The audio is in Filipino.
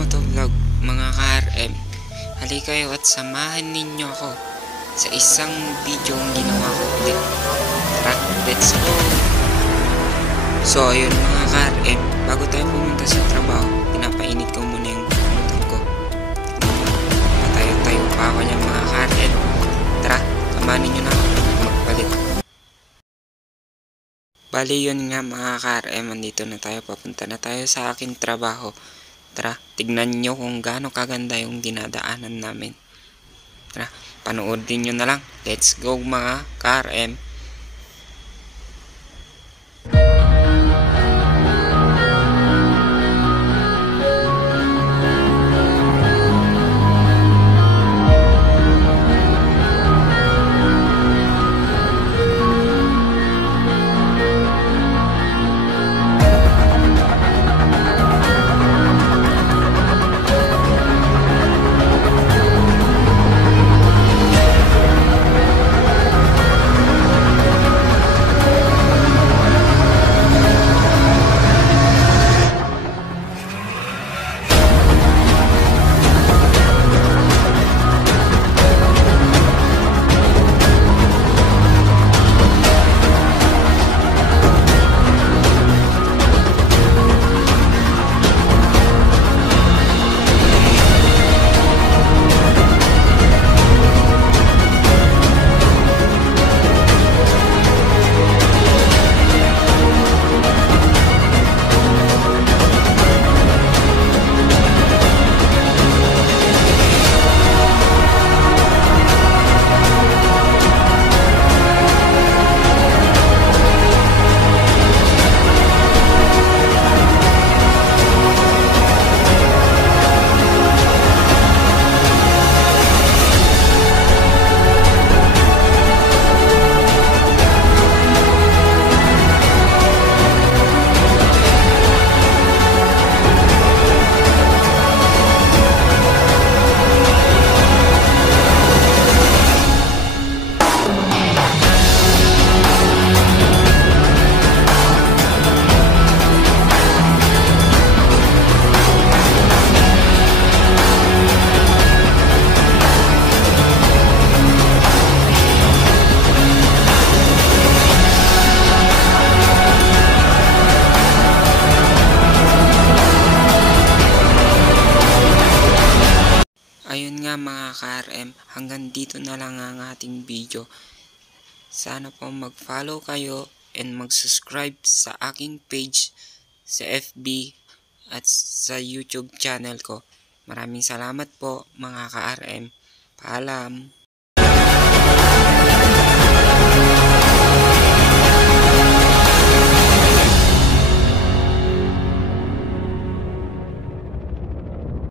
motovlog mga ka-RM. Halika kayo at samahan ninyo ako sa isang video ang ginawa ko ulit. Tara, let's go! So ayun mga ka-RM, bago tayo pumunta sa trabaho, pinapainit ko muna yung motor ko. Tayo pa ako niyan mga ka-RM. Tara, samahan ninyo na ako magpalit. Bali yun nga mga ka-RM, andito na tayo, papunta na tayo sa aking trabaho. Tara, tignan nyo kung gaano kaganda yung dinadaanan namin. Tara, panoodin nyo na lang. Let's go mga ka-RM. Ayun nga mga ka-RM, hanggang dito na lang ang ating video. Sana po mag-follow kayo and mag-subscribe sa aking page sa FB at sa YouTube channel ko. Maraming salamat po mga ka-RM. Paalam!